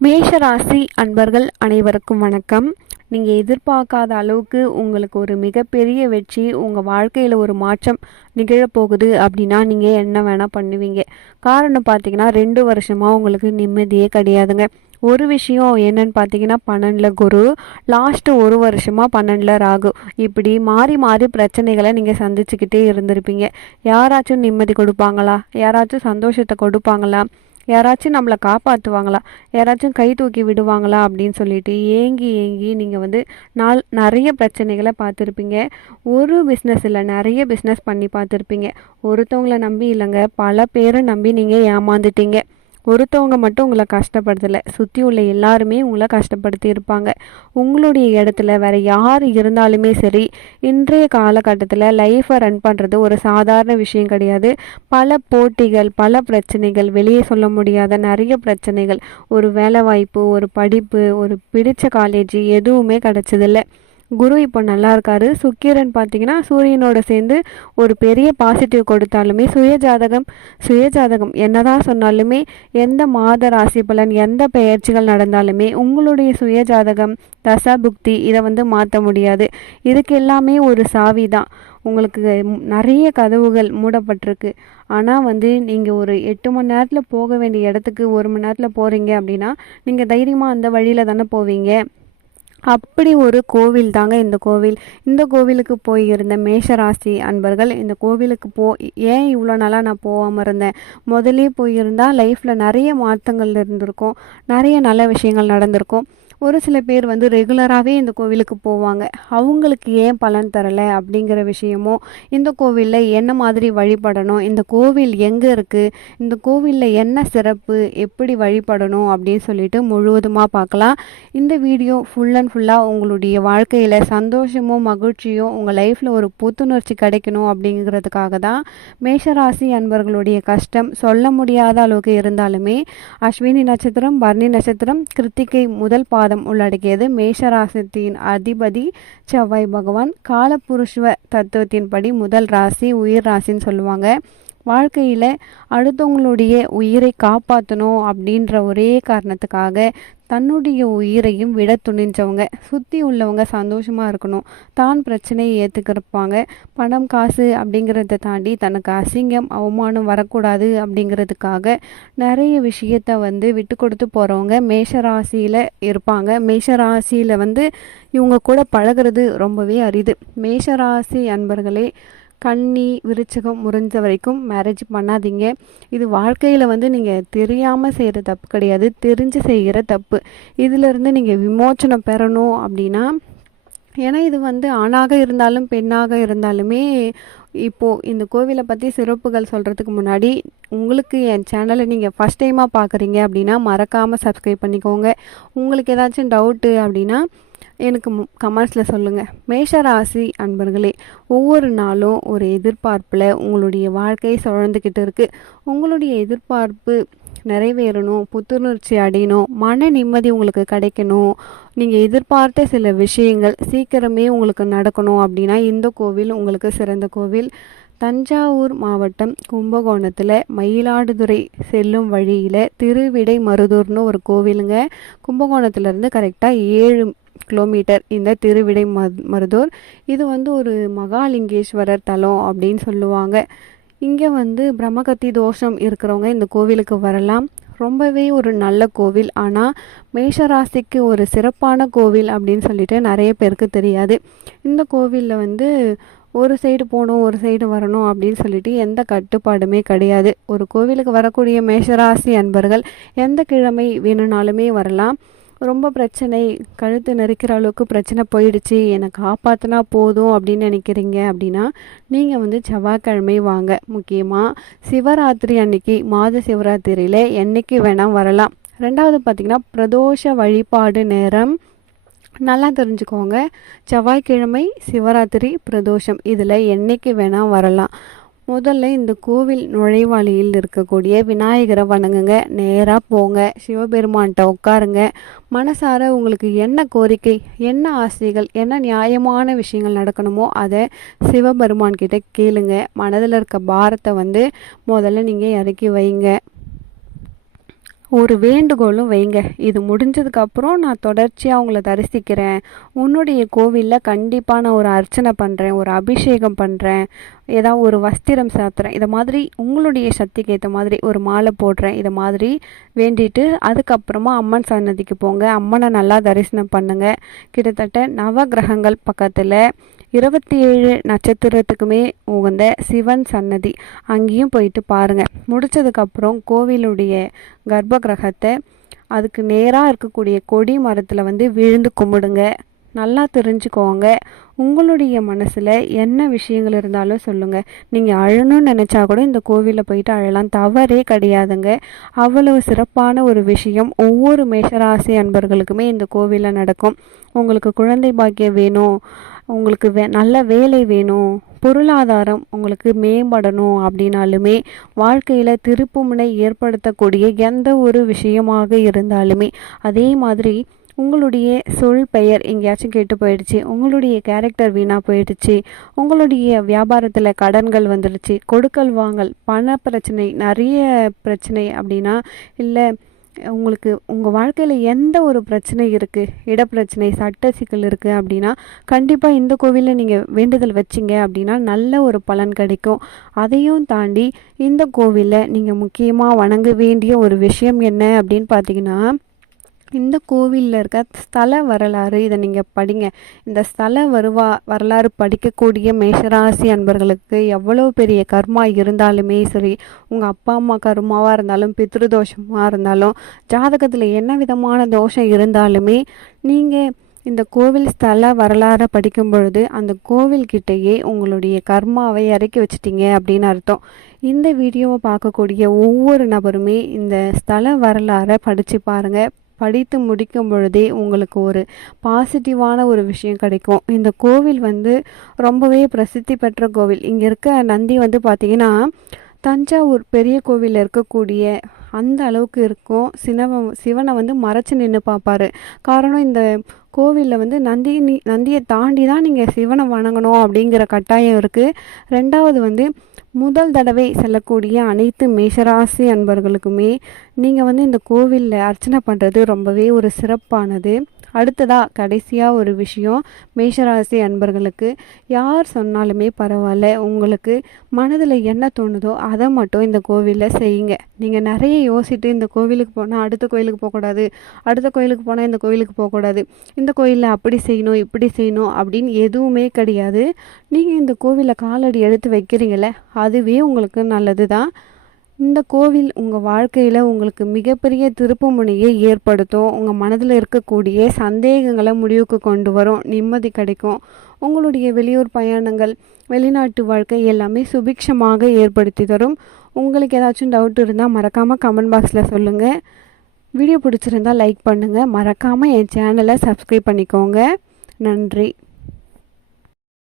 மேஷ ராசி அன்பர்கள் அனைவருக்கும் வணக்கம். நீங்கள் எதிர்பார்க்காத அளவுக்கு உங்களுக்கு ஒரு மிகப்பெரிய வெற்றி, உங்கள் வாழ்க்கையில் ஒரு மாற்றம் நிகழப்போகுது அப்படின்னா நீங்கள் என்ன வேணால் பண்ணுவீங்க. காரணம் பார்த்தீங்கன்னா 2 வருஷமாக உங்களுக்கு நிம்மதியே கிடையாதுங்க. ஒரு விஷயம் என்னன்னு பார்த்தீங்கன்னா 12ல் குரு, லாஸ்ட்டு 1 வருஷமாக 12ல் ராகு. இப்படி மாறி மாறி பிரச்சனைகளை நீங்கள் சந்திச்சுக்கிட்டே இருந்திருப்பீங்க. யாராச்சும் நிம்மதி கொடுப்பாங்களா? யாராச்சும் சந்தோஷத்தை கொடுப்பாங்களா? யாராச்சும் நம்மளை காப்பாற்றுவாங்களா? யாராச்சும் கை தூக்கி விடுவாங்களா அப்படின்னு சொல்லிட்டு ஏங்கி ஏங்கி நீங்கள் நிறைய பிரச்சனைகளை பார்த்துருப்பீங்க. ஒரு பிஸ்னஸ் இல்லை, நிறைய பிஸ்னஸ் பண்ணி பார்த்துருப்பீங்க. ஒருத்தவங்களை நம்பி இல்லைங்க, பல பேரை நம்பி நீங்கள் ஏமாந்துட்டீங்க. ஒருத்தவங்க மட்டும் உங்களை கஷ்டப்படுத்தலை, சுற்றி உள்ள எல்லாருமே உங்களை கஷ்டப்படுத்தி இருப்பாங்க. உங்களுடைய இடத்துல வேறு யார் இருந்தாலுமே சரி, இன்றைய காலகட்டத்தில் லைஃப்பை ரன் பண்ணுறது ஒரு சாதாரண விஷயம் கிடையாது. பல போட்டிகள், பல பிரச்சனைகள், வெளியே சொல்ல முடியாத நிறைய பிரச்சனைகள், ஒரு வேலை வாய்ப்பு, ஒரு படிப்பு, ஒரு பிடிச்ச காலேஜ் எதுவுமே கிடச்சதில்லை. குரு இப்போ நல்லா இருக்காரு. சுக்கிரன் பார்த்தீங்கன்னா சூரியனோட சேர்ந்து ஒரு பெரிய பாசிட்டிவ் கொடுத்தாலுமே சுயஜாதகம் என்னதான் சொன்னாலுமே, எந்த மாத ராசி பலன், எந்த பெயர்ச்சிகள் நடந்தாலுமே உங்களுடைய சுயஜாதகம் தசா புக்தி இதை மாற்ற முடியாது. இதுக்கு எல்லாமே ஒரு சாவி தான். உங்களுக்கு நிறைய கதவுகள் மூடப்பட்டிருக்கு. ஆனால் நீங்கள் ஒரு 8 மணி நேரத்தில் போக வேண்டிய இடத்துக்கு 1 மணி நேரத்தில் போகிறீங்க அப்படின்னா நீங்கள் தைரியமாக அந்த வழியில் தானே போவீங்க. அப்படி ஒரு கோவில் தாங்க இந்த கோவில். இந்த கோவிலுக்கு போயிருந்த மேஷராசி அன்பர்கள், இந்த கோவிலுக்கு ஏன் இவ்வளோ நாளாக நான் போகாமல் இருந்தேன்? முதலே போயிருந்தால் லைஃப்பில் நிறைய மாற்றங்கள் இருந்திருக்கும், நிறைய நல்ல விஷயங்கள் நடந்திருக்கும். ஒரு சில பேர் ரெகுலராகவே இந்த கோவிலுக்கு போவாங்க. அவங்களுக்கு ஏன் பலன் தரலை அப்படிங்கிற விஷயமும், இந்த கோவிலில் என்ன மாதிரி வழிபடணும், இந்த கோவில் எங்கே இருக்குது, இந்த கோவிலில் என்ன சிறப்பு, எப்படி வழிபடணும் அப்படின்னு சொல்லிட்டு முழுவதுமாக பார்க்கலாம். இந்த வீடியோ ஃபுல் அண்ட் ஃபுல்லாக உங்களுடைய வாழ்க்கையில் சந்தோஷமும் மகிழ்ச்சியும், உங்கள் லைஃப்பில் ஒரு புத்துணர்ச்சி கிடைக்கணும் அப்படிங்கிறதுக்காக தான். மேஷராசி அன்பர்களுடைய கஷ்டம் சொல்ல முடியாத அளவுக்கு இருந்தாலுமே, அஸ்வினி நட்சத்திரம், பரணி நட்சத்திரம், கிருத்திகை முதல் பாதம் உள்ளடக்கியது. மேஷராசியின் அதிபதி செவ்வாய் பகவான். காலபுருஷ தத்துவத்தின்படி முதல் ராசி உயிர் ராசின்னு சொல்லுவாங்க. வாழ்க்கையில் அடுத்தவங்களுடைய உயிரை காப்பாற்றணும் அப்படின்ற ஒரே காரணத்துக்காக தன்னுடைய உயிரையும் விட துணிஞ்சவங்க. சுற்றி உள்ளவங்க சந்தோஷமாக இருக்கணும், தான் பிரச்சனையை ஏற்றுக்கிறப்பாங்க. பணம் காசு அப்படிங்கிறத தாண்டி தனக்கு அசிங்கம் அவமானம் வரக்கூடாது அப்படிங்கிறதுக்காக நிறைய விஷயத்தை விட்டு கொடுத்து போகிறவங்க மேஷராசியில் இருப்பாங்க. மேஷராசியில் இவங்க கூட பழகிறது ரொம்பவே அரிது. மேஷராசி அன்பர்களே, கன்னி விருச்சகம் முடிஞ்ச வரைக்கும் மேரேஜ் பண்ணாதீங்க. இது வாழ்க்கையில் நீங்கள் தெரியாமல் செய்கிற தப்பு கிடையாது, தெரிஞ்சு செய்கிற தப்பு. இதிலிருந்து நீங்கள் விமோச்சனம் பெறணும் அப்படின்னா, ஏன்னா இது ஆணாக இருந்தாலும் பெண்ணாக இருந்தாலுமே, இப்போது இந்த கோவிலை பற்றி சிறப்புகள் சொல்கிறதுக்கு முன்னாடி உங்களுக்கு என் சேனலை நீங்கள் ஃபஸ்ட் டைமாக பார்க்குறீங்க அப்படின்னா மறக்காமல் சப்ஸ்கிரைப் பண்ணிக்கோங்க. உங்களுக்கு ஏதாச்சும் டவுட்டு அப்படின்னா எனக்கு கமெண்ட்ஸில் சொல்லுங்கள். மேஷராசி அன்பர்களே, ஒவ்வொரு நாளும் ஒரு எதிர்பார்ப்பில் உங்களுடைய வாழ்க்கை சுழந்துக்கிட்டு இருக்குது. உங்களுடைய எதிர்பார்ப்பு நிறைவேறணும், புத்துணர்ச்சி அடையணும், மன நிம்மதி உங்களுக்கு கிடைக்கணும், நீங்கள் எதிர்பார்த்த சில விஷயங்கள் சீக்கிரமே உங்களுக்கு நடக்கணும் அப்படின்னா இந்த கோவில் உங்களுக்கு சிறந்த கோவில். தஞ்சாவூர் மாவட்டம் கும்பகோணத்தில் மயிலாடுதுறை செல்லும் வழியில் திருவிடை மருதூர்னு ஒரு கோவிலுங்க. கும்பகோணத்துலேருந்து கரெக்டாக 7 கிலோமீட்டர் இந்த திருவிடை மருதூர். இது ஒரு மகாலிங்கேஸ்வரர் தலம் அப்படின்னு சொல்லுவாங்க. இங்கே பிரம்மகத்தி தோஷம் இருக்கிறவங்க இந்த கோவிலுக்கு வரலாம். ரொம்பவே ஒரு நல்ல கோவில். ஆனால் மேஷராசிக்கு ஒரு சிறப்பான கோவில் அப்படின்னு சொல்லிட்டு நிறைய பேருக்கு தெரியாது. இந்த கோவிலில் ஒரு சைடு போகணும், ஒரு சைடு வரணும் அப்படின்னு சொல்லிட்டு எந்த கட்டுப்பாடுமே கிடையாது. ஒரு கோவிலுக்கு வரக்கூடிய மேஷராசி அன்பர்கள் எந்த கிழமை வேணும்னாலுமே வரலாம். ரொம்ப பிரச்சனை, கழுத்து நெரிக்கிற அளவுக்கு பிரச்சனை போயிடுச்சு, என்னை காப்பாற்றினா போதும் அப்படின்னு நினைக்கிறீங்க அப்படின்னா நீங்கள் செவ்வாய்க்கிழமை வாங்க. முக்கியமாக சிவராத்திரி அன்னைக்கு, மாத சிவராத்திரியில் என்றைக்கு வேணால் வரலாம். ரெண்டாவது பார்த்திங்கன்னா பிரதோஷ வழிபாடு நேரம் நல்லா தெரிஞ்சுக்கோங்க. செவ்வாய்க்கிழமை, சிவராத்திரி, பிரதோஷம் இதில் என்றைக்கு வேணால் வரலாம். முதல்ல இந்த கோவில் நுழைவாளியில் இருக்கக்கூடிய விநாயகரை வணங்குங்க. நேராக போங்க, சிவபெருமான்கிட்ட உட்காருங்க. மனசார உங்களுக்கு என்ன கோரிக்கை, என்ன ஆசைகள், என்ன நியாயமான விஷயங்கள் நடக்கணுமோ அதை சிவபெருமான்கிட்ட கேளுங்க. மனதில் இருக்க பாரத்தை முதல்ல நீங்கள் இறக்கி வைங்க. ஒரு வேண்டுகோளும் வைங்க. இது முடிஞ்சதுக்கப்புறம் நான் தொடர்ச்சியாக உங்களை தரிசிக்கிறேன். உன்னுடைய கோவிலில் கண்டிப்பாக நான் ஒரு அர்ச்சனை பண்ணுறேன், ஒரு அபிஷேகம் பண்ணுறேன், ஏதாவது ஒரு வஸ்திரம் சாத்துறேன், இதை மாதிரி உங்களுடைய சக்திக்கு ஏற்ற மாதிரி ஒரு மாலை போடுறேன், இதை மாதிரி வேண்டிட்டு அதுக்கப்புறமா அம்மன் சன்னதிக்கு போங்க. அம்மனை நல்லா தரிசனம் பண்ணுங்கள். கிட்டத்தட்ட நவகிரகங்கள் பக்கத்தில் 27 நட்சத்திரத்துக்குமே உகந்த சிவன் சன்னதி, அங்கேயும் போயிட்டு பாருங்கள். முடித்ததுக்கப்புறம் கோவிலுடைய கர்ப்ப கிரகத்தை அதுக்கு நேராக இருக்கக்கூடிய கொடி மரத்தில் விழுந்து கும்பிடுங்க. நல்லா தெரிஞ்சுக்கோங்க, உங்களுடைய மனசில் என்ன விஷயங்கள் இருந்தாலும் சொல்லுங்கள். நீங்கள் அழணும்னு நினச்சா கூட இந்த கோவிலில் போயிட்டு அழலாம், தவறே கிடையாதுங்க. அவ்வளவு சிறப்பான ஒரு விஷயம் ஒவ்வொரு மேஷராசி அன்பர்களுக்குமே இந்த கோவிலில் நடக்கும். உங்களுக்கு குழந்தை பாக்கியம் வேணும், உங்களுக்கு நல்ல வேலை வேணும், பொருளாதாரம் உங்களுக்கு மேம்படணும் அப்படின்னாலுமே, வாழ்க்கையில் திருப்புமுனை ஏற்படுத்தக்கூடிய எந்த ஒரு விஷயமாக இருந்தாலுமே, அதே மாதிரி உங்களுடைய சொல் பெயர் எங்கேயாச்சும் கெட்டு போயிடுச்சு, உங்களுடைய கேரக்டர் வீணாக போயிடுச்சு, உங்களுடைய வியாபாரத்தில் கடன்கள் வந்துடுச்சு, கொடுக்கல் வாங்கல் பண பிரச்சனை நிறைய பிரச்சனை அப்படின்னா, இல்லை உங்களுக்கு உங்கள் வாழ்க்கையில் எந்த ஒரு பிரச்சனை இருக்குது, இடப்பிரச்சனை சட்ட சிக்கல் இருக்குது அப்படின்னா, கண்டிப்பாக இந்த கோவிலில் நீங்கள் வேண்டுதல் வச்சிங்க அப்படின்னா நல்ல ஒரு பலன் கிடைக்கும். அதையும் தாண்டி இந்த கோவிலில் நீங்கள் முக்கியமாக வணங்க வேண்டிய ஒரு விஷயம் என்ன அப்படின்னு பார்த்தீங்கன்னா, இந்த கோவிலில் இருக்க ஸ்தல வரலாறு, இதை நீங்கள் படிங்க. இந்த ஸ்தல வரலாறு படிக்கக்கூடிய மேஷராசி அன்பர்களுக்கு எவ்வளோ பெரிய கர்மா இருந்தாலுமே சரி, உங்கள் அப்பா அம்மா கர்மாவாக இருந்தாலும், பித்ருதோஷமாக இருந்தாலும், ஜாதகத்தில் என்ன விதமான தோஷம் இருந்தாலுமே, நீங்கள் இந்த கோவில் ஸ்தல வரலாறை படிக்கும் பொழுது அந்த கோவில்கிட்டேயே உங்களுடைய கர்மாவை இறக்கி வச்சிட்டிங்க அப்படின்னு அர்த்தம். இந்த வீடியோவை பார்க்கக்கூடிய ஒவ்வொரு நபருமே இந்த ஸ்தல வரலாறை படித்து பாருங்கள். படித்து முடிக்கும் பொழுதே உங்களுக்கு ஒரு பாசிட்டிவான ஒரு விஷயம் கிடைக்கும். இந்த கோவில் ரொம்பவே பிரசித்தி பெற்ற கோவில். இங்கே இருக்க நந்தி பார்த்திங்கன்னா, தஞ்சாவூர் பெரிய கோவிலில் இருக்கக்கூடிய அந்த அளவுக்கு இருக்கும். சிவனை மறைச்சு நின்று பார்ப்பாரு. காரணம், இந்த கோவிலில் நந்தியை தாண்டி தான் நீங்கள் சிவனை வணங்கணும் அப்படிங்கிற கட்டாயம் இருக்குது. ரெண்டாவது முதல் தடவை செல்லக்கூடிய அனைத்து மேஷராசி அன்பர்களுக்குமே நீங்கள் இந்த கோவிலில் அர்ச்சனை பண்ணுறது ரொம்பவே ஒரு சிறப்பானது. அடுத்ததாக கடைசியாக ஒரு விஷயம், மேஷராசி அன்பர்களுக்கு யார் சொன்னாலுமே பரவாயில்ல, உங்களுக்கு மனதில் என்ன தோணுதோ அதை மட்டும் இந்த கோவிலில் செய்யுங்க. நீங்கள் நிறைய யோசிச்சுட்டு இந்த கோவிலுக்கு போனால் அடுத்த கோயிலுக்கு போகக்கூடாது, அடுத்த கோயிலுக்கு போனால் இந்த கோயிலுக்கு போகக்கூடாது, இந்த கோயிலில் அப்படி செய்யணும் இப்படி செய்யணும் அப்படின்னு எதுவுமே கிடையாது. நீங்கள் இந்த கோவிலில் காலடி எடுத்து வைக்கிறீங்களே, அதுவே உங்களுக்கு நல்லது தான். இந்த கோவில் உங்கள் வாழ்க்கையில் உங்களுக்கு மிகப்பெரிய திருப்புமுனையை ஏற்படுத்தும். உங்கள் மனதில் இருக்கக்கூடிய சந்தேகங்களை முடிவுக்கு கொண்டு வரும், நிம்மதி கிடைக்கும். உங்களுடைய வெளியூர் பயணங்கள், வெளிநாட்டு வாழ்க்கை எல்லாமே சுபிக்ஷமாக ஏற்படுத்தி தரும். உங்களுக்கு ஏதாச்சும் டவுட் இருந்தால் மறக்காமல் கமெண்ட் பாக்ஸில் சொல்லுங்கள். வீடியோ பிடிச்சிருந்தால் லைக் பண்ணுங்கள். மறக்காமல் என் சேனலை சப்ஸ்கிரைப் பண்ணிக்கோங்க. நன்றி.